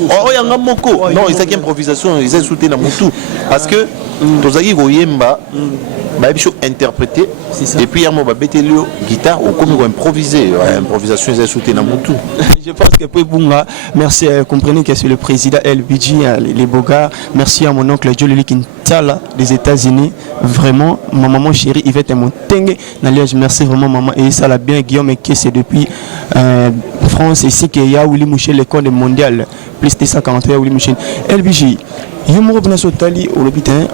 Oh yanga moko. Non, ils ont improvisation, ils ont sauté dans mon tout. Parce que tozaki koyemba ba biso interpréter et puis yamo ba betelio guitare ou comme improviser, improvisation ils ont sauté dans mon tout. Je pense que pour Bunga, merci, comprenez que c'est le président LBG, les beaux gars. Merci à mon oncle Joe Kintala des États-Unis. Vraiment, ma maman chérie Yvette Monteng. Merci vraiment maman et ça l'a bien Guillaume et qui c'est depuis France ici qu'il y a Willy Mouché l'école mondiale plus de 141 Willy Mouché LBG. Yumo Bna Sotali au lopitain.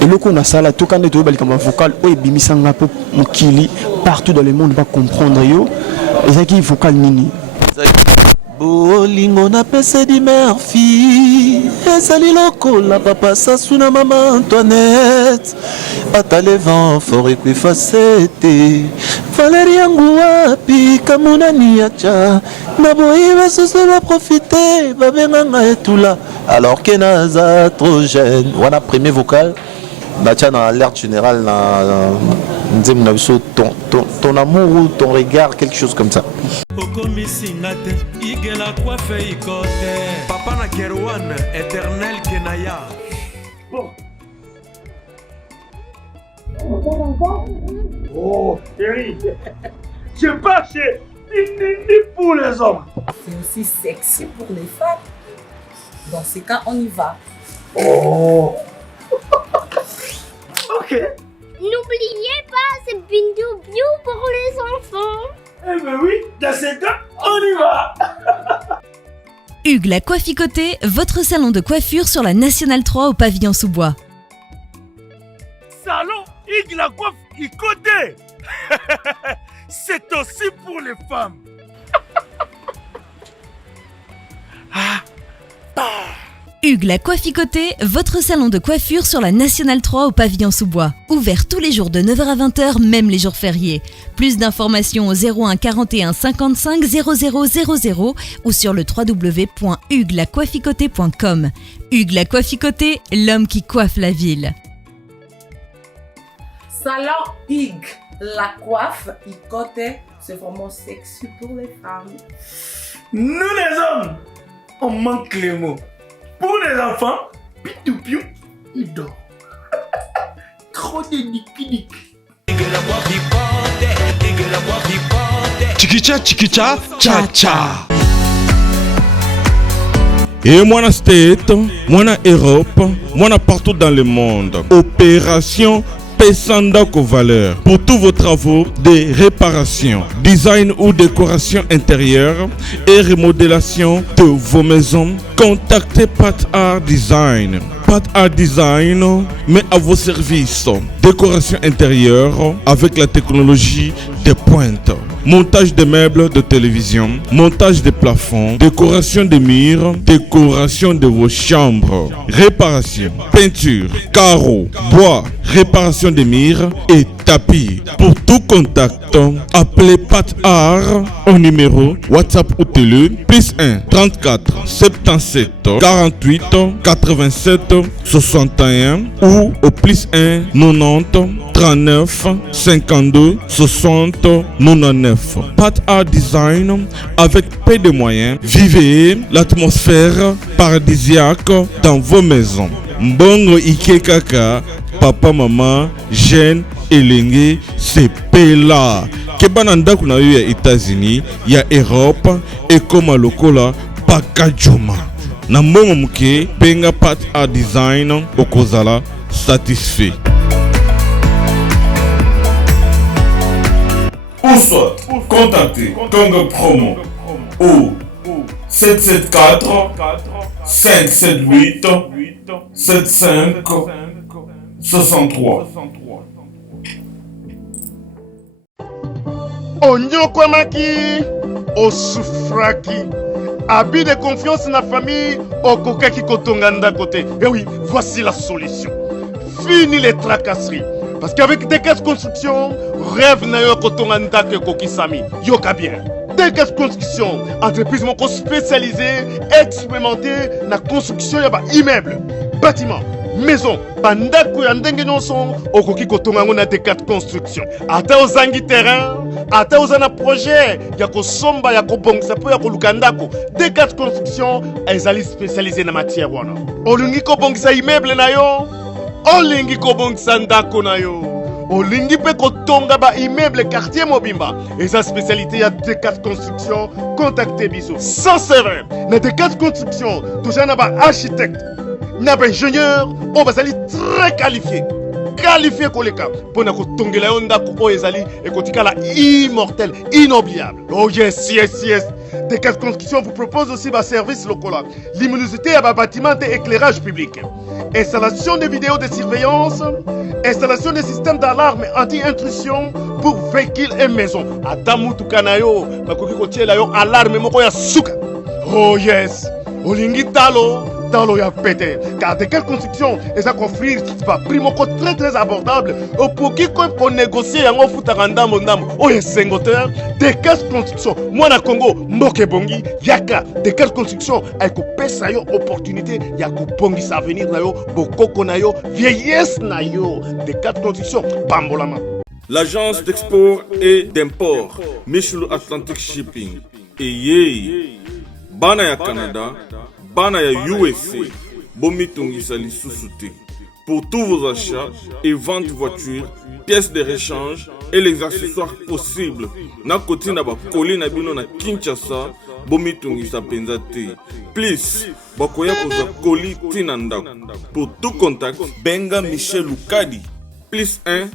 Et le coup on a ça là tout quand tu es comme vocal ou bimisanga pour mukili partout dans le monde va comprendre yo. Et ça qui vocal nini. Bolingo na pese di Murphy ezali lokola papa Sassou na mama Antoinette ata le vent fort effacer te Valérie Ngouapi kamuna niacha na boyi basusu ba profiter babenganga etula alors que naza trop jeune wana premier vocal Natia dans l'alerte générale, ton amour ou ton regard, quelque chose comme ça. Papa na Kerwan, éternel Kenaya. Bon. Oh, chérie, je pars chez Nini pour les hommes. C'est aussi sexy pour les femmes. Dans ces cas, on y va. Oh. Ok. N'oubliez pas, c'est Bindou Biou pour les enfants. Eh ben oui, dans ces cas, on y va. Hugues la Coifficoté, votre salon de coiffure sur la Nationale 3 au pavillon sous-bois. Salon Hugues la Coifficoté. C'est aussi pour les femmes. Hugues la Coifficoté, votre salon de coiffure sur la Nationale 3 au pavillon sous-bois. Ouvert tous les jours de 9h à 20h, même les jours fériés. Plus d'informations au 01 41 55 0000 ou sur le www.huguelacoifficoté.com. Hugues la Coifficoté, l'homme qui coiffe la ville. Salon Hugues la Coifficoté, c'est vraiment sexy pour les femmes. Nous les hommes, on manque les mots. Pour les enfants, pitou-piou, il dort. Trop de niki-niki. Chikicha, chikicha, cha-cha. Et moi, State, moi, Europe, moi, partout dans le monde. Opération Pesandako Valeur pour tous vos travaux de réparation, design ou décoration intérieure et remodélation de vos maisons. Contactez Pat Art Design. Pat Art Design met à vos services décoration intérieure avec la technologie de pointe. Montage de meubles de télévision, montage de plafonds, décoration des murs, décoration de vos chambres, réparation, peinture, carreaux, bois, réparation des murs et tapis. Pour tout contact, appelez Pat Art au numéro WhatsApp ou télé +1 34 77 48 87 61 ou au +1 90 39 52 60 99. Pat Art Design avec peu de moyens. Vivez l'atmosphère paradisiaque dans vos maisons. Mbongo Ike Kaka, papa, maman, jeune, elenge, c'est Pela. Kebananda kuna yo ya États-Unis, ya Europe, et comme à lokola, Pakajuma. Na mbongo muke, penga Pat Art Design, okozala, satisfait. Ou soit, contactez Congo Promo au 774 578 75 63. Onyokwamaki, osufraki. Abus de confiance dans la famille, okokaki kotonganda côté. Et oui, voici la solution. Fini les tracasseries. Parce qu'avec Dekes Construction, rêve na yo kotonganda ke kokisami. Yoka bien. Dekes Construction, entreprise moko spécialisée, expérimentée na construction ya ba immeuble, bâtiment, maison bandako ya ndenge nyonso okoki kotonga yango na D4 construction. Ata ozangi terrain, ata oza na projet ya kosomba ya kobongisa mpo ya koluka ndako, D4 construction ezali spécialisé na matière wana. Olingi kobongisa immeuble na yo, olingi kobongisa ndako na yo, olingi pe kotonga ba immeuble quartier mobimba, eza spécialité ya D4 construction. Contactez biso sans serveur na D4 construction. Toza na ba architecte na ba ingénieur on bazali très qualifié koleka pona kotongela yo ndako o ezali ekotikala immortel, inoubliable. Oh yes. D4 Construction vous propose aussi ba service local, luminosité à ba bâtiment et éclairage public, installation de vidéos de surveillance, installation de systèmes d'alarme anti-intrusion pour véhicules et maisons. Adamu tukanayo bakoki kotiela yo alarme moko ya suka. Oh yes, olingi talo ya pété, car D4 Construction eza offrir ba prix moko très abordable opoki ko négocier yango futaka ndambo oyo sengoteur. D4 Construction mwana Congo mboke bongi yaka. D4 Construction ekopesa yo opportunité ya kopongisa avenir na yo, bokoko na yo, vieillesse na yo. D4 Construction pambolama. L'agence d'export et d'import Michelo Atlantic Shipping et bana ya Canada, bana ya USA, bomitungisa lisusu te. Pour tous vos achats et ventes de voitures, pièces de rechange et les accessoires possibles, na koti na ba koli na bino na Kinshasa, bomitungisa penza te. Please, bakoya koza koli tina ndako. Pour tout contact, benga Michel Lukadi. Plus 1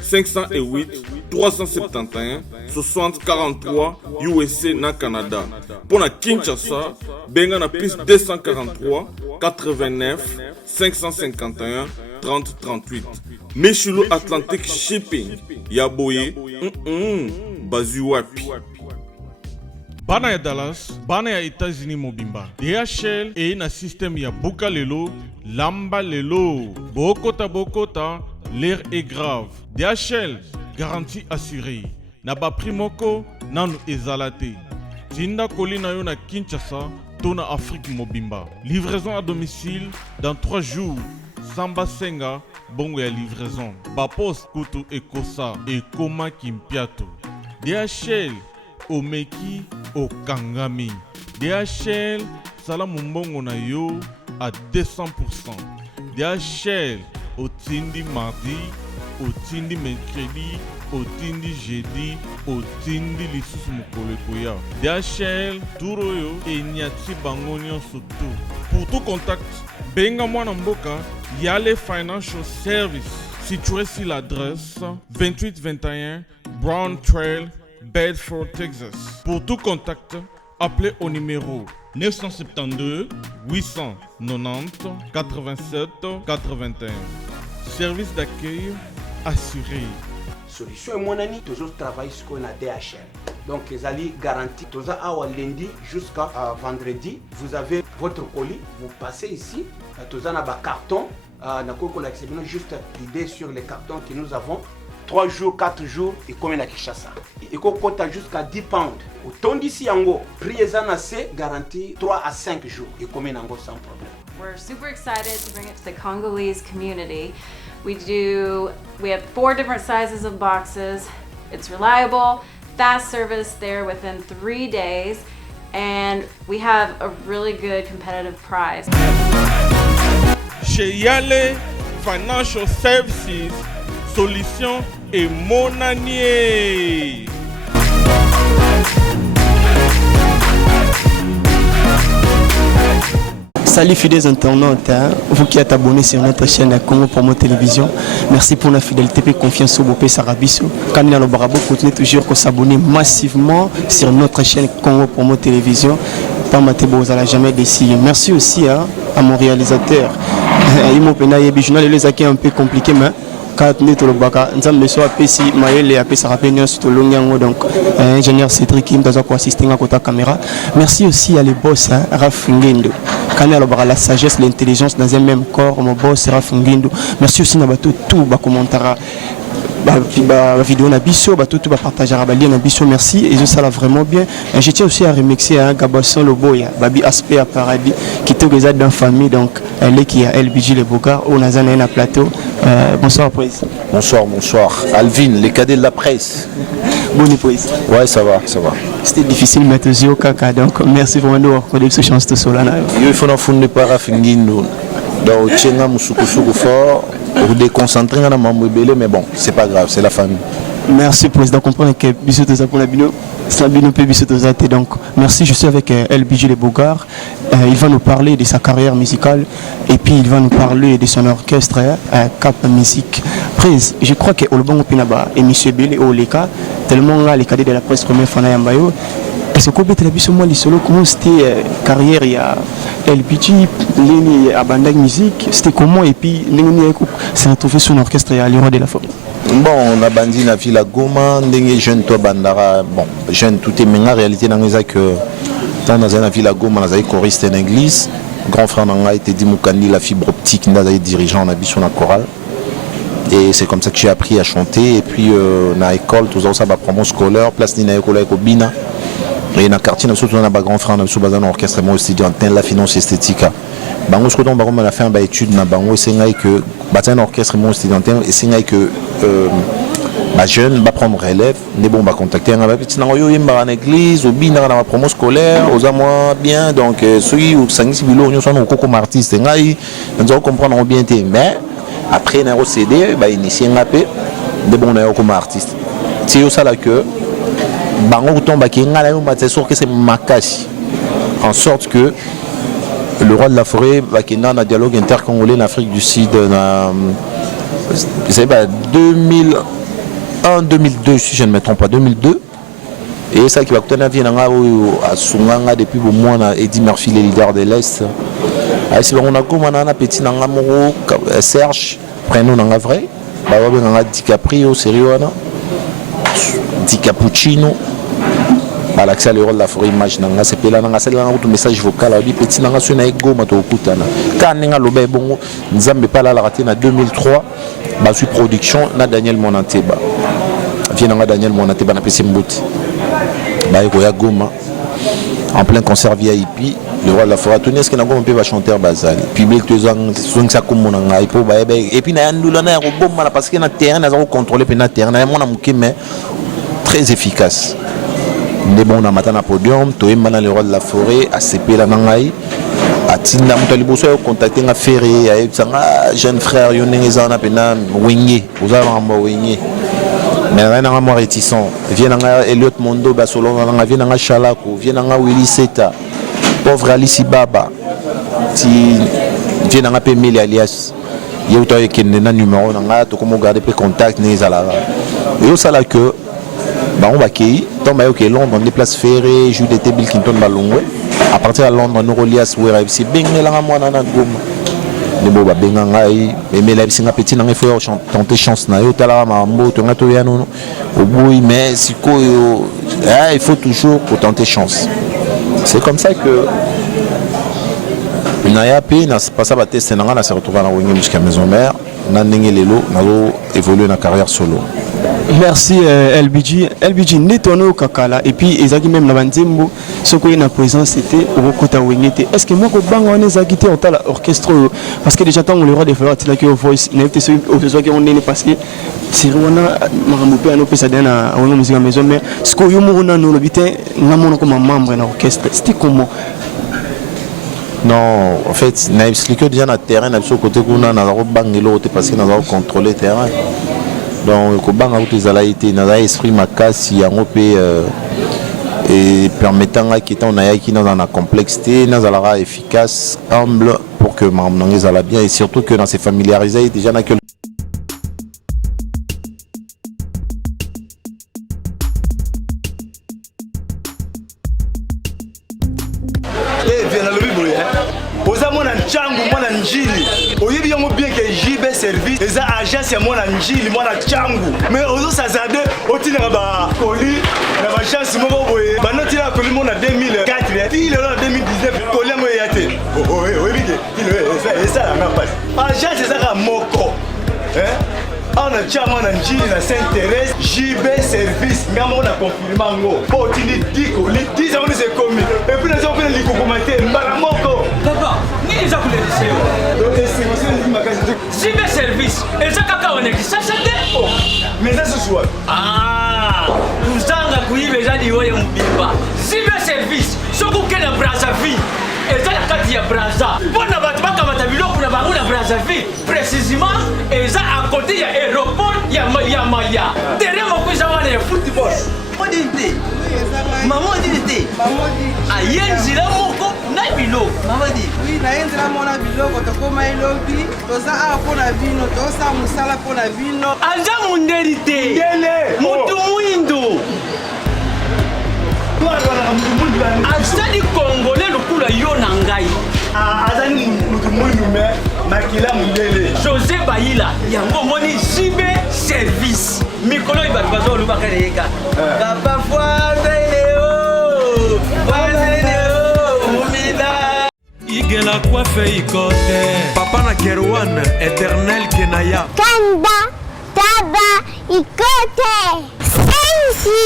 508 371 60 43 USA na Canada. Pour la Kinshasa, benga na plus 243 89 551 30 38. Michelo Atlantic Shipping. Yaboye, Bazuapi. Bana ya Dallas, bana ya États-Unis mobimba. DHL et na système ya Buka lelo, Lamba lelo. Bokota, l'air est grave. DHL, garantie assurée. Naba primoko, nanu ezalate. Tinda kolina yo na Kinshasa, tona Afrique mobimba. Livraison à domicile dans 3 jours. Samba Senga, bongo ya livraison. Bapos Kutu Ekosa et Koma Kimpiato. DHL, Omeki Okangami. DHL Salamumbongo na yo à 200%. DHL Otindi mardi, Otindi mercredi, Otindi jeudi, Otindi lisusu mukolekoya. DHL Turoyo et Nyati Bangonion surtout. Pour tout contact, benga mwana mboka Yale Financial Service, situé sur l'adresse 2821 Brown Trail, Bedford, Texas. Pour tout contact, appelez au numéro 972 890 87 81. Service d'accueil assuré. Solution et mon ami, toujours travaille sur la DHL. Donc, les alliés garantis, toujours à lundi jusqu'à vendredi, vous avez votre colis, vous passez ici, toujours dans un carton, juste l'idée sur les cartons que nous avons. 3 jours, 4 jours, et combien à Kinshasa. Et qu'on compte jusqu'à 10 pounds. Autant d'ici yango, prix est garanti 3 à 5 jours. Et combien yango sans problème. We're super excited to bring it to the Congolese community. We have 4 different sizes of boxes. It's reliable, fast service there within 3 days. And we have a really good competitive price. Chez Yale Financial Services, solution et mon année. Salut fidèles internautes, vous qui êtes abonnés sur notre chaîne Congo Promo Télévision. Merci pour la fidélité et confiance au Bopé Sarabiso. Kamina Lobarabo, continuez toujours à s'abonner massivement sur notre chaîne Congo Promo Télévision. Pas Matebo, vous n'allez jamais décider. Merci aussi à mon réalisateur. Il m'a peine à journal les acquis un peu compliqué, mais quand nous sommes là, nous sommes là, PC, Maël et PC rappelé sur le donc ingénieur Cédric qui nous a assisté à côté de la caméra. Merci aussi à les boss Raf Ngendo. Quand il y a la sagesse, l'intelligence dans un même corps, mon boss Raf Ngendo. Merci aussi à tout commentaire. vidéo na biso tout partager à lien na biso merci et ça là vraiment bien. Et je tiens aussi à remercier Gabasson Loboya babi aspect à paradis qui te regarde dans famille donc elle qui a LBJ les Bogards on a un plateau. Bonsoir président. Bonsoir. Alvin, les cadets de la presse. Bonne président. Ouais, ça va. C'était difficile de mettre au caca donc merci vraiment de reconnaître ce chance de solana. Il faut n'en pas raffinguindo. Donc tchenga musukusuku fort pour déconcentrer dans mambo belé mais bon, c'est pas grave, c'est la famille. Merci président, comprendre que bisoto za pour la bino, Sabino peut bisoto za donc merci, je suis avec LBJ les Bogards. Il va nous parler de sa carrière musicale et puis il va nous parler de son orchestre Cap Musique. Prise, je crois que Olbongo Pinaba et Monsieur Belé au Leka tellement là les cadets de la presse première fois na Yambayo. Est-ce que vous avez vu moi les solos comment c'était carrière il y a LBJ Léni à Bandag Musique c'était comment et puis Léni s'est retrouvé son orchestre à l'Euro de la Forêt. Bon, on a bandit la ville à Goma, des jeunes toi bandara, bon, jeunes tout est mais en réalité dans les que dans la ville à Goma, on a choriste en église, grand frère n'a été Dimukandi la fibre optique, on a dirigeant on a sur la chorale. Et c'est comme ça que j'ai appris à chanter et puis dans l'école tout ça va promo scolaire, place ni na école avec Bina. Et dans le quartier, nous avons un grand frère, nous avons un orchestre étudiant, la finance esthétique. Bango, ce que nous avons fait une étude, c'est que un orchestre étudiant, et c'est que les jeunes vont prendre relève, nous vont contacter un petit en église, au bin, dans la promo scolaire, aux amours bien, donc ceux qui nous sommes comme artistes, nous allons comprendre bien, mais après, nous avons cédé, nous avons initié un peu, nous avons comme artistes. C'est ça là que Bango tombe qui est sûr que c'est Makashi en sorte que le roi de la forêt va qu'il y a un dialogue intercongolais en Afrique du Sud c'est 2001 2002 si je ne me trompe pas 2002 et ça qui va tenir à Sunganga depuis au moins Eddie Murphy les leaders de l'Est si on a comme un petit nangamoro Serge prénom nanga vrai on a DiCaprio sérieux DiCappuccino l'accès à l'euro de la forêt image nanga c'est là nanga c'est là un message vocal à petit nanga sur na Goma to kutana quand ninga lobe bongo nzambe pas là la raté na 2003 ba sur production na Daniel Monanteba vient nanga Daniel Monanteba na PC Mbuti ba ko ya Goma en plein concert VIP le roi de la forêt tout est-ce que na Goma peut va chanter bazali public tous en ça comme nanga ipo ba et puis na ndula na ko bomba parce que na terrain na contrôler pe na terrain na mona muke mais très efficace. Nous avons un matin à podium, nous avons le roi de la forêt, à CP la Nangaï, à Tinda, nous avons contacté un ferry, un jeune frère, il y a un Wingé, vous avez un Wingé. Mais il y a un réticent. Viens à Elliot Mondo, Basolo, viens à Chalako, viens à Willy Seta, pauvre Alice Baba, viens à Pemeli alias. Il y a un numéro, tu peux garder le contact, et ça là que. On va accueillir, tant que Londres, on déplace ferré, joue des Bill Clinton Balongwe. À partir de Londres, nous relions à c'est bien là moi dans Goma. Les beaux bengangai, mais la c'est un petit n'en faut tenter chance na yo tala mambo to ngato ya no. Au bout mais siko il faut toujours pour tenter chance. C'est comme ça que Naya P n'a pas ça tester na se retrouver dans Wingé jusqu'à maison mère, na ndenge lelo na évoluer dans carrière solo. Merci LBJ Netono Kakala et puis ezaki même na banzembo soko na présence c'était au kota wengete est-ce que moi ko banga on ezaki te en orchestre parce que déjà tant le roi des fleurs tu là que voice n'était ce que on est parce que c'est rona marambo pe anope ça dana on musique à maison mais ce que yo mo na no le bitin na mon comme membre dans orchestre c'était comment. Non, en fait, na expliqué déjà na terrain na sur côté qu'on a na bangelo parce que na contrôler terrain. Donc, il y a un esprit makasi et permettant qu'on ait dans la complexité, dans la efficace, humble pour que les aient bien et surtout que dans ces familiarisés, déjà dans que service eza agence ya mwana njili mwana changu mais ozo sazade otina ba koli na ba chance moko boye banoti la koli mona 2004 il est là 2019 koli mo yate oh bige il ça na passe agence eza ka moko On a déjà mon anjili na Saint-Thérèse, JB service, ngamo na confirmer ngo. Po tini diko, li 10 ans c'est commis. Et puis les gens viennent li kokomate mbaramoko. Papa, ni les akule deseo. Donc c'est aussi magasin. JB service, et ça kaka on est ça chate. Mais ça se soit. Ah, kuzanga kuibe jadi woye mbimba. JB service, soko kena Brazzaville. Et ça la carte ya Brazza. Bona batu bakamata biloko na bango na Brazzaville. Précisément, et ça à côté ya aéroport ya Maya. Derrière mon cousin wana ya football. Odinte. Maman odinte. Ayenzi la moko na biloko. Maman dit. Oui, na yenzi la mona biloko tokoma elobi. Toza a pona vino, toza musala pona vino. Anja munderite. Yele. Mutu muindo. Azali congolais lukula yo na ngai. Azali mutu muindo me makila mundele. José Baïla yango moni JB service. Mikolo ibatu bazo lubaka leka. Papa Fouadeo. Fouadeo. Mumida. Igela coiffe ikote. Papa na Kerwan éternel Kenaya. Kanda taba ikote. Sensi.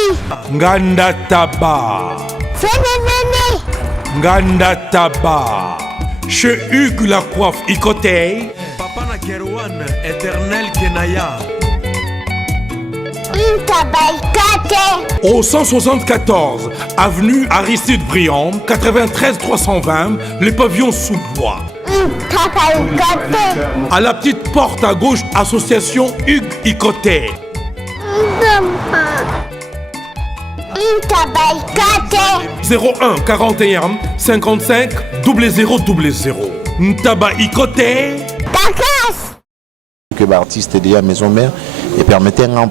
Nganda taba. Fenenene. Nganda taba. Chez Hugues la coiffe Ikote. Papa na Kerwan, éternel Kenaya. Au 174, avenue Aristide Briand, 93 320, les pavillons sous bois. À la petite porte à gauche, association Hugues Ikote. 01 41 55 0000. Ntaba Ikote. Que l'artiste est déjà maison mère et permettait en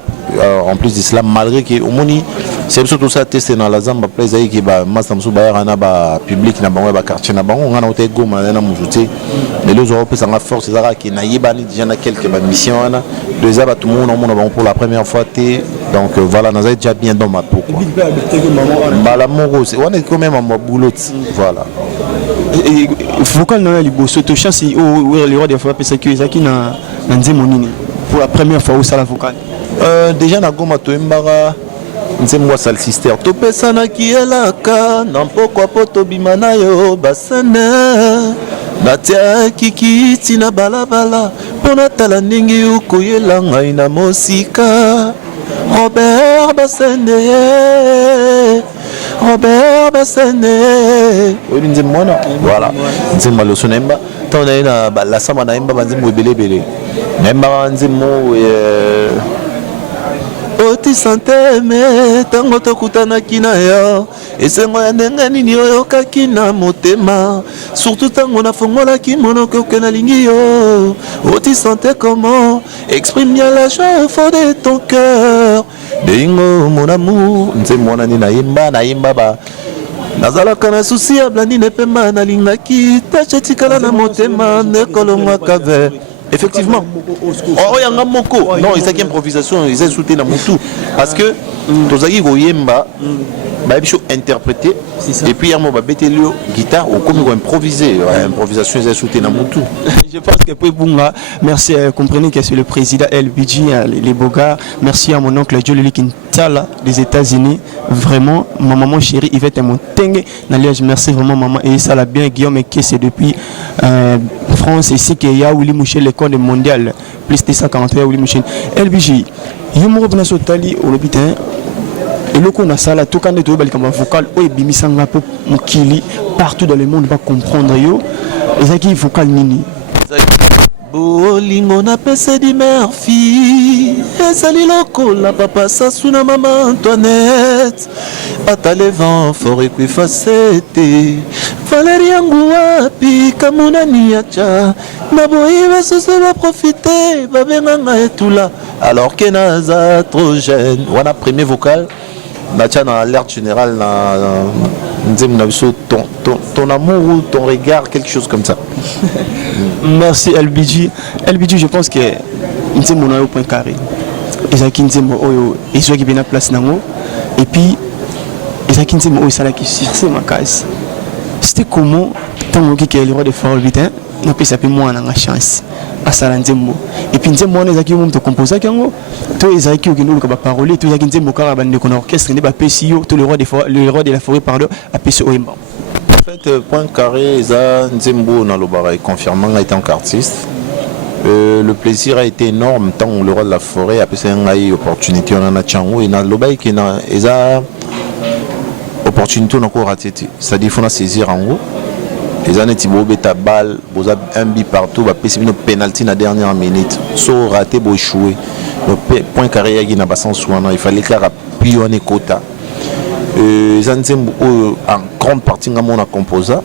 plus de cela malgré que au moni c'est surtout ça testé dans la zamba place aí que ba masamsu ba yana ba public na bango ba quartier na bango ngana ote goma na mujuté mais les autres ça a force ça qui na yebani déjà na quelques mission na deux aba tout le monde on va pour la première fois donc voilà nous déjà bien dans ma peau quoi bah l'amour c'est on est quand même en boulot voilà et vocal na liboso to chance au le roi des fois parce que ezaki na nzemonini pour la première fois où ça la vocal déjà na goma to mbara nzembo sal sister to pesa na kielaka na pokwa poto bimana yo basana natia kikiti na balabala pona tala ndingi ukoyela ngai na mosika Robert Basende oui nzemona voilà nzemba lo sonemba tona na la sama na imba banzembo belebele nemba nzemo oti santeme tango tokutanaki na yo esengo ya ndenge nini oyokaki na motema surtout tango nafongolaki monoko ke nalingi yo oti sante comment exprime bien la joie au fond de ton cœur Dingo mon amour nzemona ni na yemba ba nazalaka na susi ya blandi nepema nalingaki tachetikala na motema nekolongwa kave. Effectivement, oh yanga moko non c'est une improvisation ils ont sauté dans mutu parce que tozaki koyemba ba biso interpréter et puis yamo ba betelio guitare ou comme improviser improvisation ils ont sauté dans mutu. Je pense que pour Bunga, merci, comprenez que c'est le président LBG, les beaux gars. Merci à mon oncle Jolie Kintala des États-Unis. Vraiment, ma maman chérie Yvette et mon tengue. Merci vraiment maman et ça l'a bien Guillaume et que c'est depuis France ici qu'il y a Willy Mouchel l'école mondiale plus de 141 Willy Mouchel LBG. Yumo Bna Sotali au lobitin. Et le coup, on a ça là, tout quand on est comme vocal, ou bimisanga pour mukili partout dans le monde va comprendre yo. Et ça qui vocal nini. Bolingo na pese di Murphy ezali lokola papa Sassou na maman Antoinette ata le vent fort ekufase te Valérie yangu wapi kamuna niacha na boyi basusu baprofite babenganga etula alors que naza trop jeune wana premier vocal natia dans l'alerte générale ton amour ou ton regard, quelque chose comme ça. Merci LBG. LBG, je pense que nous sommes au point carré. Et ça qui nous sommes et ceux qui viennent à place nango. Et puis et ça qui nous sommes ça là qui cherche ma case. C'était comment tant que le roi de Fort Bitin na pesa pe moi na chance asala nzembo et puis nzembo on ezaki mo to composer kango to ezaki okendo ka ba parole to ezaki nzembo kaka bande ko na orchestre ne ba pesio to le roi de la forêt pardon a peso oyemba. En fait point carré eza nzembo na lobara confirmant en tant qu'artiste. Le plaisir a été énorme tant le roi de la forêt a passé une opportunité on a chango et na lobai qui na eza opportunité on encore raté c'est-à-dire faut saisir en haut les années Thibaut beta balle boza un but partout va passer une penalty na dernière minute so raté bo échouer le point carré qui na bassan soana il fallait que rapide on quota zanzembo en grande partie on a composé.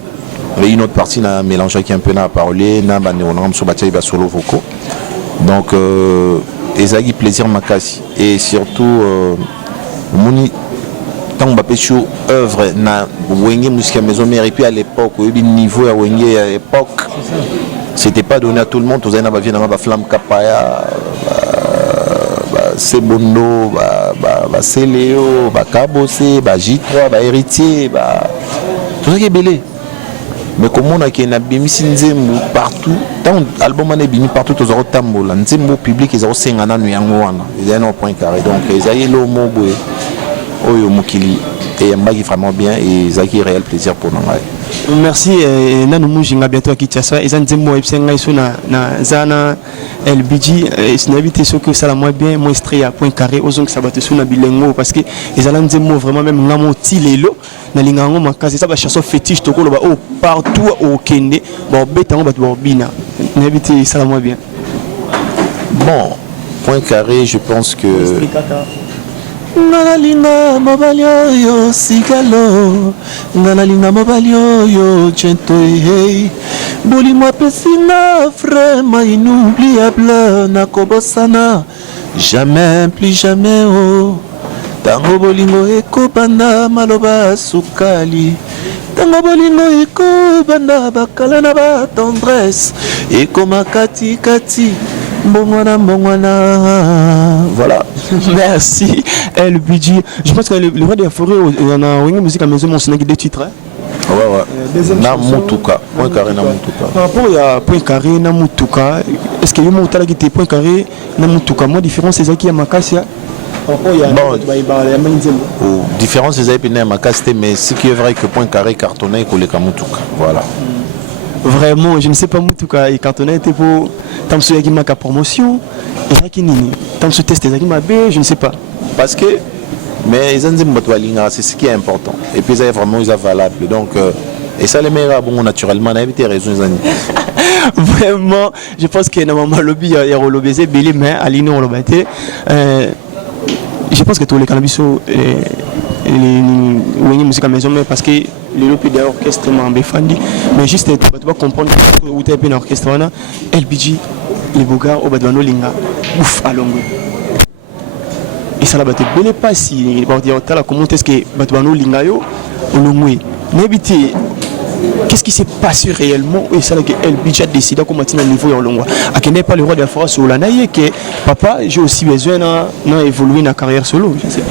Et une autre partie n'a mélangé qui un peu n'a parlé n'a pas néonam sur bataille bas solo vocaux donc ezagi plaisir makasi et surtout moni tant Mbappé sur œuvre na wenge musique maison mère et puis à l'époque au niveau à wenge à l'époque c'était pas donné à tout le monde aux aina ba vient na ba flamme kapaya c'est bondo ba Céléo ba Kabosé ba J3 ba héritier ba tout ça qui est belé. Mais comme on a qui n'a bimisi nzembo partout, tant album on est bimi partout aux autres tambola, nzembo public ils ont 5 ans nu yango wana, ils ont un point carré donc ils aillent le mot boy, oyo mukili et mbaki vraiment bien et zaki réel plaisir pour nous. Merci nanu mujinga bientôt à Kinshasa et nzembo epsenga iso na zana LBG snabité ce que ça la moins bien moins stray à point carré aux onks sabato suna bilengo parce que ils allent nzembo vraiment même ngamo tilelo na lingango makazi ça ba chanson fétiche to ko ba oh partout au Kenya ba betango ba to bina nabité ça la moins bien. Bon point carré je pense que Nganalinga mobali oyo sigalo nganalinga mobali oyo chento hey boli moi pesina vraiment inoubliable na kobosana jamais plus jamais oh tango bolingo ekobanda maloba sukali tango bolingo ekobanda bakala na ba tendresse ekoma kati kati Bongwana. Voilà. Merci LBG. Je pense que le roi de la forêt on a une musique à maison mon ciné deux titres. Ouais. Na mutuka. Point carré na mutuka. Par rapport à point carré na mutuka, est-ce que yo motala qui était point carré na mutuka moi différence c'est qui à Makasia. Bon, différence c'est épines à Makasia mais ce qui est vrai que point carré cartonné pour les mutuka. Voilà. Vraiment, je ne sais pas mutuka et cartonné était pour tant que yaki maka promotion et qui nini tant que test yaki ma b je ne sais pas parce que mais ils ont c'est ce qui est important et puis ça vraiment ils sont valables donc et ça les meilleurs bon naturellement on a évité raison vraiment je pense que normalement lobby il y a relobésé belé mais alino on lobate je pense que tous les cannabis les musique à maison mais parce que les lobby d'orchestre m'a béfandi mais juste tu vas comprendre où tu es bien orchestre là LBG les bogards au badouano linga ouf à longue et ça la batte belle pas si va dire là comment est-ce que badouano linga yo au longue n'habiter qu'est-ce qui s'est passé réellement et ça là que LBG a décidé comment tenir le niveau au longue à qui n'est pas le roi de la forêt sur la naïe que papa j'ai aussi besoin na évoluer na carrière solo je sais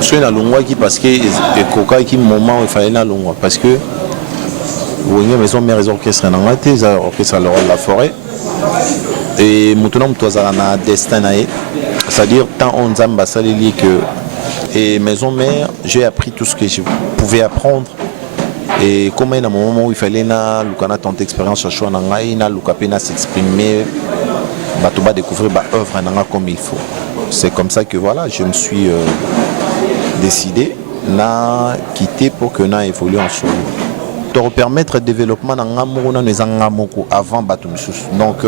je suis na longue qui parce que coca qui moment il fallait na longue parce que oui maison mère les orchestres na ngate les orchestres le roi de la forêt et maintenant toi na destin c'est-à-dire tant on zamba salili que et maison mère j'ai appris tout ce que je pouvais apprendre et comme il y a un moment où il fallait na lukana tenter expérience sur choix na ngai na lukapena s'exprimer batoba découvrir ba œuvre na comme il faut c'est comme ça que voilà je me suis décidé na quitter pour que na évolue en solo pour permettre le développement dans avant donc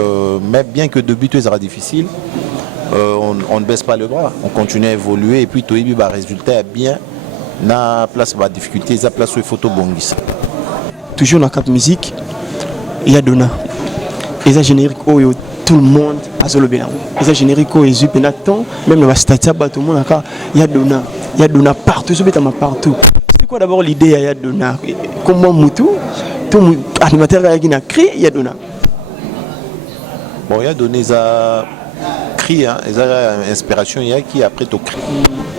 mais bien que de but sera difficile on ne baisse pas le bras on continue à évoluer et puis tout le résultat est bien na place ba difficulté ça place où photo bongis toujours dans cap musique il y a Dona et ça générique tout le monde a solo bien et ça générique et zupenaton même le statia tout le monde il y a Dona partout ce bétama partout c'est quoi d'abord l'idée il y a Dona comment mutu tout animateur qui a créé il y a Dona bon il y a donné ça cri inspiration qui après to cri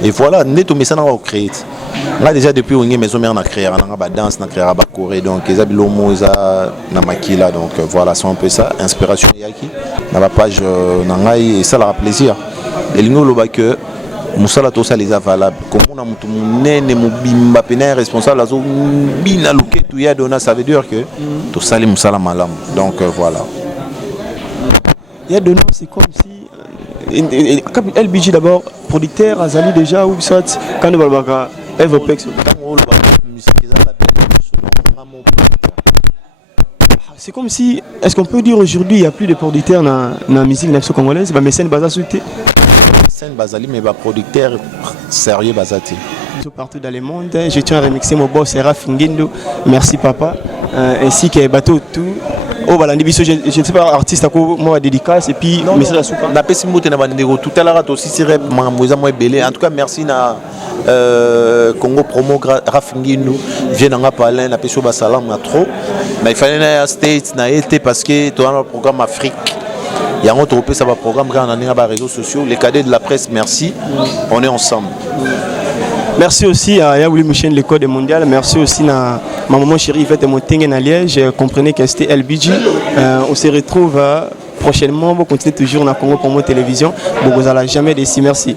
et voilà neto mesana au créer là déjà depuis on est maison mère na créer na ba danse na créer ba corée donc eza bilomo eza na makila donc voilà c'est un peu ça inspiration qui na ba page na ngai et ça leur plaisir et lingo loba que musala to ça les valable comme on a mutu munene mubimba pena responsable azo bina luke tu ya dona ça veut dire que to sali musala malam donc voilà il y a dona c'est comme si LBG d'abord producteur Azali déjà ou soit quand on va Everpex c'est comme si est-ce qu'on peut dire aujourd'hui il y a plus de producteurs dans la musique congolaise mais c'est une base à souhaiter scène Bazali mais ba producteur sérieux Bazati partout dans le monde je tiens à remixer mon boss Seraf Ngindo merci papa ainsi que bateau tout oh voilà je ne sais pas artiste à quoi moi dédicace et puis message à soupa na pesi moté na bandeko tout à l'heure aussi si rep moza moi belé en tout cas merci na Congo promo Raf Ngindo vient nga parler na pesi ba salam na trop mais il fallait na States na été parce que tu as le programme Afrique. Il y a un autre programme qui est dans les réseaux sociaux. Les cadets de la presse, merci. On est ensemble. Merci aussi à Yaouli Mouchen, l'école des mondiales. Merci aussi à ma maman chérie Yvette Montengue à Liège. Comprenez que c'était LBG. On se retrouve prochainement. Vous continuez toujours dans Congo Promo Télévision. Vous n'allez jamais déçu. Merci.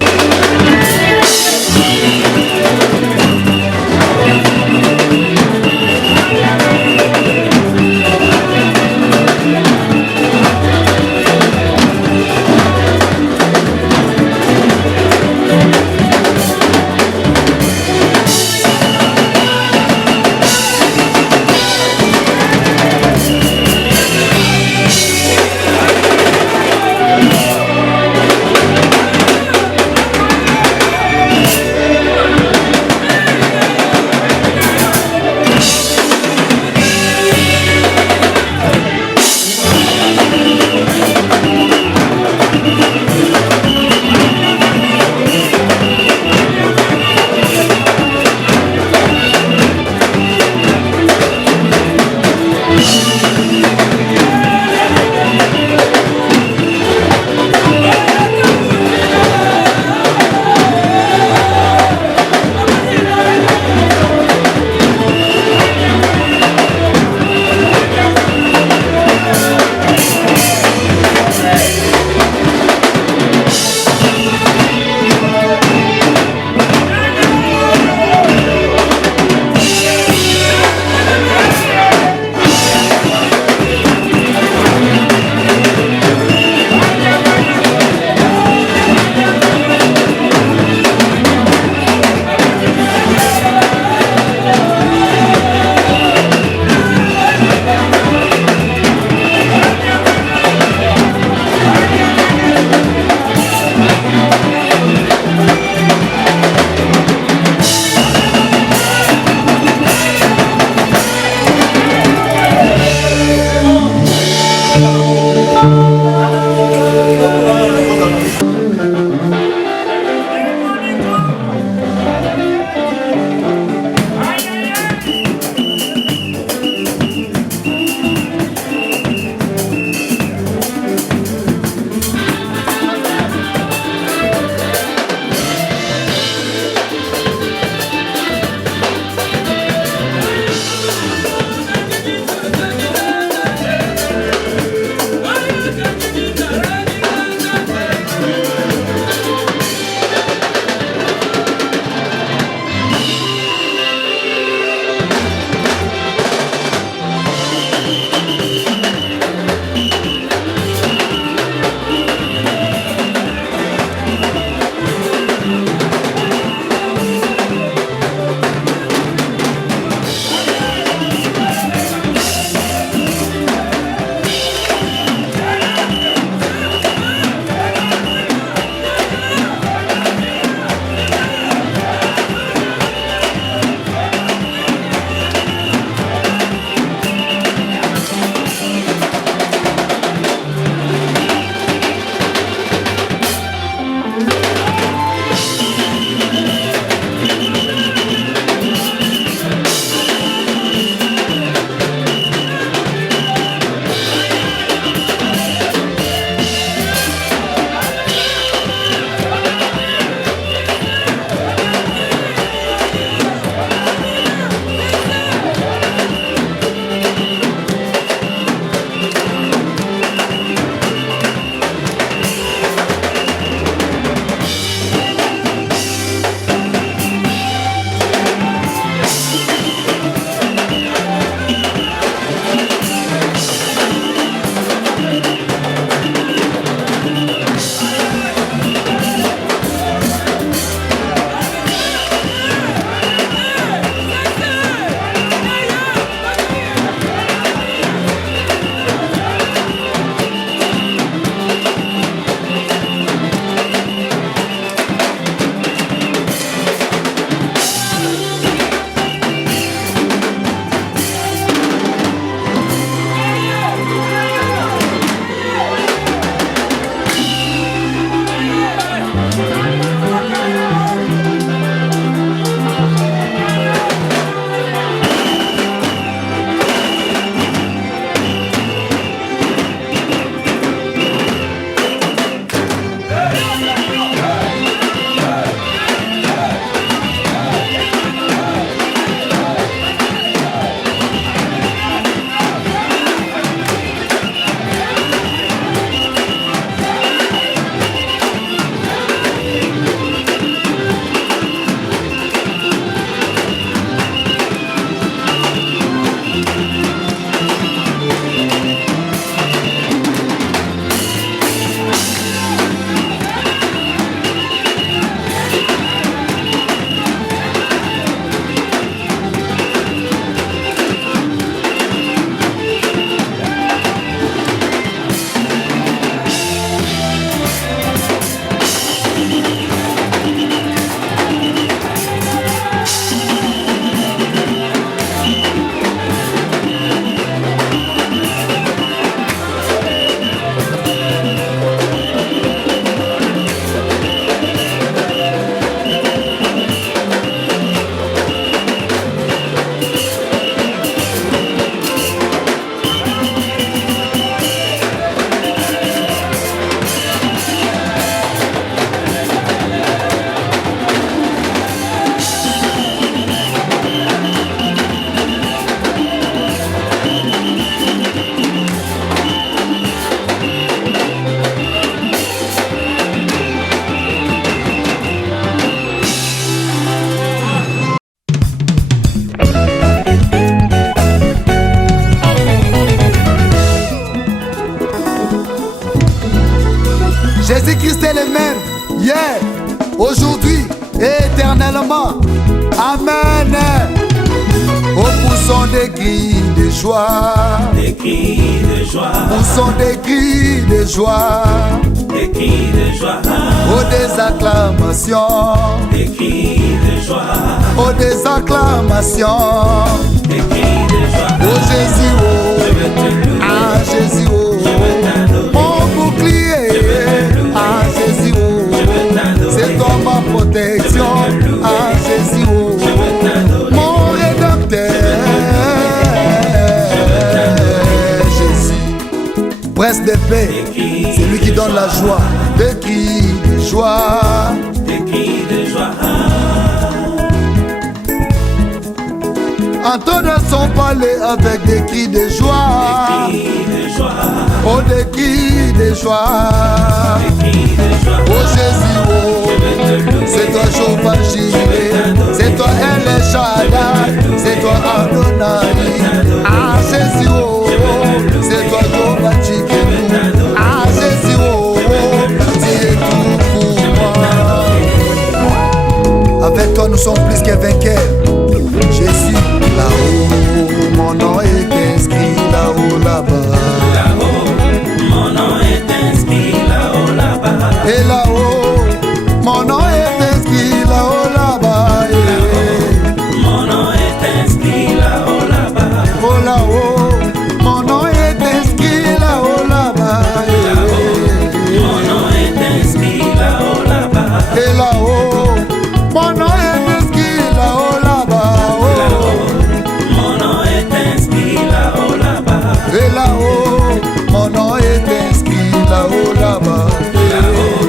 Hier, aujourd'hui et éternellement. Amen. Poussons des cris de joie, des cris de joie, poussons des cris de joie, des cris de joie, oh des acclamations, des cris de joie, oh des acclamations, des cris de joie, oh Jésus, oh, ah Jésus, oh, mon bouclier, ah Jésus, oh, c'est toi ma protection, ah Jésus, oh, mon rédempteur. Prince de paix, c'est lui qui donne la joie, des cris de joie, des cris de joie. Entendre son palais avec des cris de joie, des cris de joie, oh des cris de joie, des cris de joie. Oh Jésus, oh, c'est toi Jehovah Jireh, c'est toi El Shaddai, c'est toi Adonai, ah Jésus, oh, c'est toi Jehovah Jireh. Avec toi nous sommes plus que vainqueurs. Jésus, là-haut, mon nom est inscrit là-haut, là-bas. Là-haut, mon nom est inscrit là-haut, là-bas. Et là-haut, mon nom est inscrit là-haut, là-bas. Là-haut, mon nom est inscrit là-haut, là-bas. Oh là-haut, mon nom est inscrit là-haut, là-bas. Là-haut, mon nom est inscrit là-haut, là-bas. Et là-haut, mon nom est inscrit là-haut, là-bas. Mon nom est inscrit là-haut, là-bas. Et là-haut, mon nom est inscrit là-haut, là-bas. Là-haut,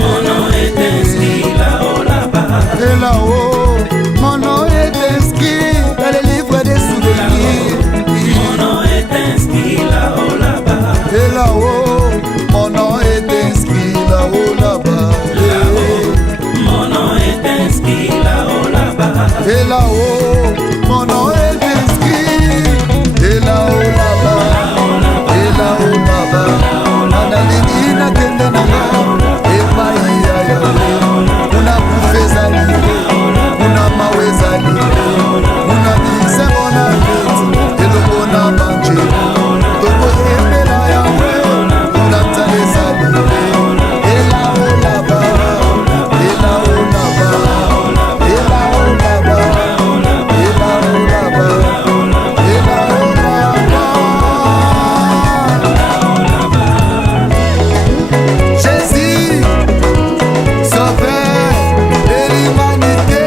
mon nom est inscrit là-haut, là-bas. Et là-haut, mon nom est inscrit dans les livres des souvenirs. Mon nom est inscrit là-haut, là-bas. Et là-haut, mon nom est inscrit là-haut, là-bas. Mon nom est inscrit là-haut, là-bas. Et là-haut, mon nom est inscrit. Et là-haut, là-bas. Et là-haut, là-bas. Analini na kende na e paia. Una bufezali, una mawezali, una disebona et le bona manje. Toko embela ya we, una talezali. Et là-haut, là-bas. Et là-haut, là-bas. Et là-haut, là-bas. Et là-haut, là-bas. Et là-haut, là-bas. Jésus, sauveur de l'humanité.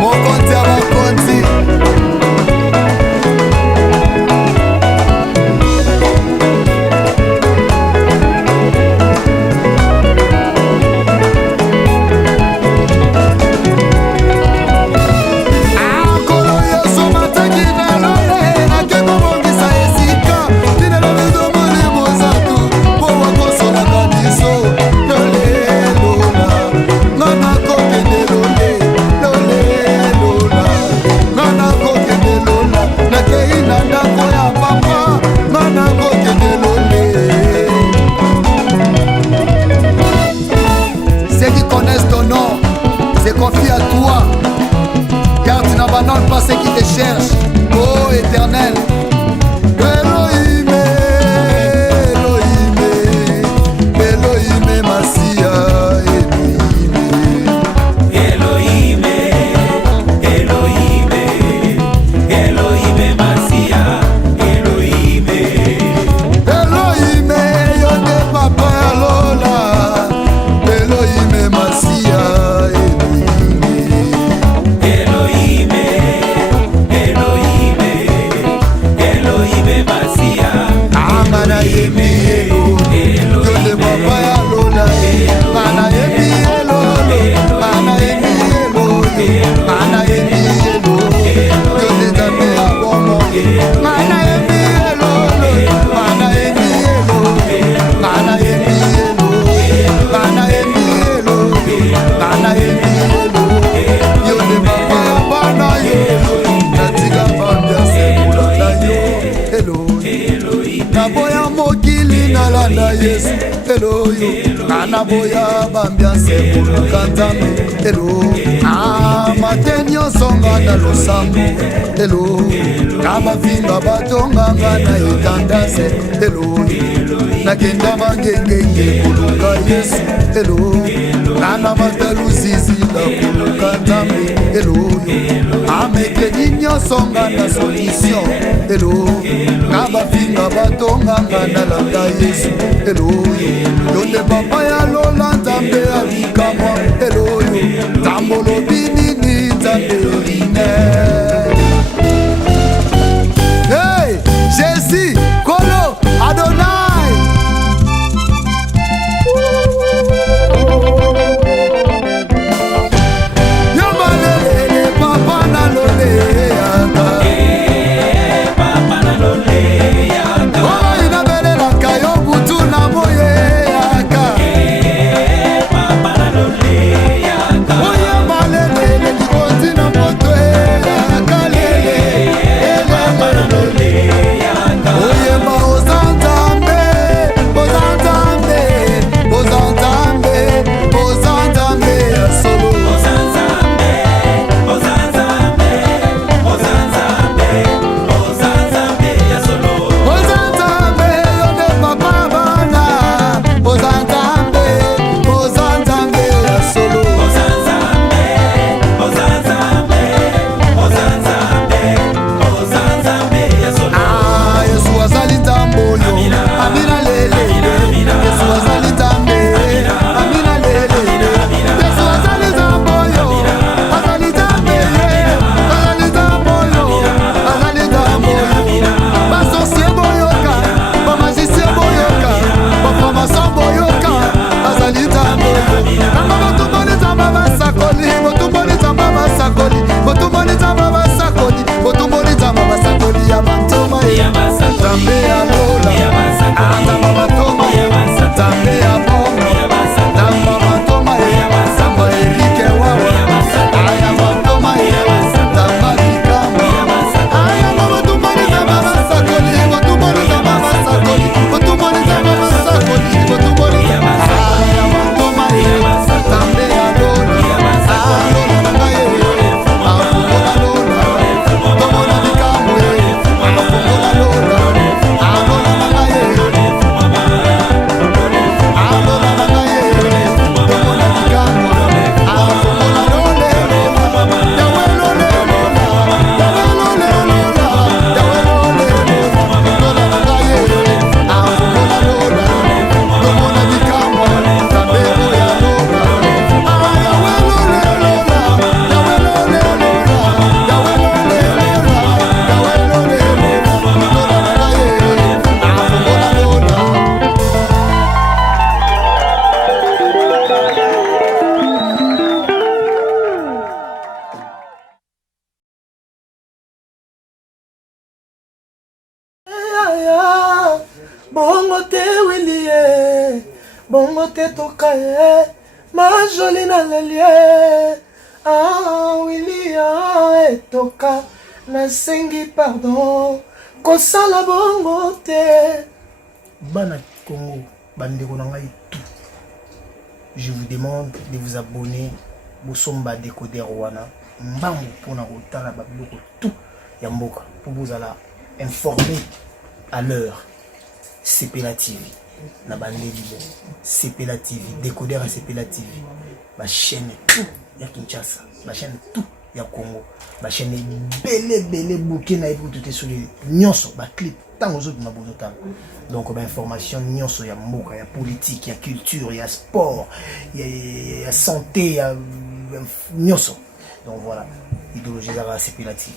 Mon compte à ma compte. Ceux qui connaissent ton nom se confient à toi, car tu n'abandonnes pas ceux qui te cherchent, ô Éternel. Elohim, Elohim, Elohim, Massia, Elohim, Elohim, Elohim, Massia, Elohim. Elohim, Yonde Papa Lola, Elohim, Massia, Elohim, Elohim, Elohim, Massia. Amana Yemi Elo, Yonde Papa Lola, Mana Yemi Elo, Mana Yemi Elo, Mana Yemi Elo, Yonde Dame Abomo, Mana Yemi Elo, Mana Yemi Elo, Mana Yemi Elo, Mana Yemi Elo, Mana Yemi Elo, Yonde Papa Bana Yo, Natika Banda Sekula Yo, Elo, Naboya Mokili Nalanda Yesu, Elo Yo. anaboya bambianse kulukanzambe elo matenyo songa na losambo elo kabafinga batonganga na etandase elo nakenda bangengenge kuluka yesu elo nana matalusizila kuluka nzambe elo amekeni nyosonga na solution elo kabafinga batonganga na landa yesu elo yonde papa ya lola nzambe alikamwa elo tambolo binini nzambe rine. Hey, Jésus, Kolo, Adonai. Yobalele, papa na lole yaka. Papa na lole yaka. Oh, inabelela kayo butu na moye yaka. Papa na lole yaka. Oh, yobalele, likoti na moto yaka lele. Papa na lole yaka. Oh, yema ozantambe, ozantambe, ozantambe, ozantambe ya solo. Ozantambe, ozantambe, ozantambe, ozantambe ya solo. Ozantambe, yone papa bana. Ozantambe, ozantambe ya solo. Ozantambe, ozantambe, ozantambe, ozantambe ya solo. Ah, Yesu azali tamboyo. Amina lele. Yesu azali tambe. Amina lele. Yesu azali tamboyo. Azali tambe. Azali tamboyo. Azali tamboyo. Basorcier boyoka. Bamagicien boyoka. Baframaçon boyoka. Azali tamboyo. Namba botumboni tamba basakoli. Botumboni tamba basakoli. Botumboni tamba basakoli. Botumboni tamba basakoli ya mantoma ya tambe ya lola. Tamba matoma ya tambe ya bonga. Tamba matoma ya tamba elike wawa. Aya matoma ya tamba likama. Aya botumboni tamba basakoli. Botumboni tamba basakoli. Botumboni tamba basakoli. Botumboni aya matoma ya tambe ya lola. Lola nanga ye. Afungola lola. Tomona likamo ye. Afungola lola. Alola nanga ye. Alola nanga ye. Tomona likamo. Afungola lola. Yawe lola lola. Yawe lola lola. Yawe lola lola. Lola nanga ye. Afungola lola. Tomona likamo. Tambero ya lola. Yawe lola lola. Yawe lola lola. Yawe lola lola. Yawe lola lola. Lola nanga ye. Afungola lola. Bongo te Willie, bongo te tokaye, ma jolie na lelie. Ah Willie etoka, nasengi pardon, kosala bongo te. Bana Congo, bandeko na ngai tout. Je vous demande de vous abonner, bosomba décodeur wana, mbangu pona kotala babiloko tout ya mboka, pour vous alla informer à l'heure. CPLA TV, na bande libre, CPLA TV, décodeur à CPLA TV, ma chaîne tout, ya Kinshasa, ma chaîne tout, ya Congo, ma chaîne belle bouquet na tout est sur les nyonso, ma clip, tant aux autres ma bonne donc ma information nyonso ya mboka, ya politique, ya culture, ya sport, ya santé, ya nyonso. Donc voilà, idéologie à CPLA TV.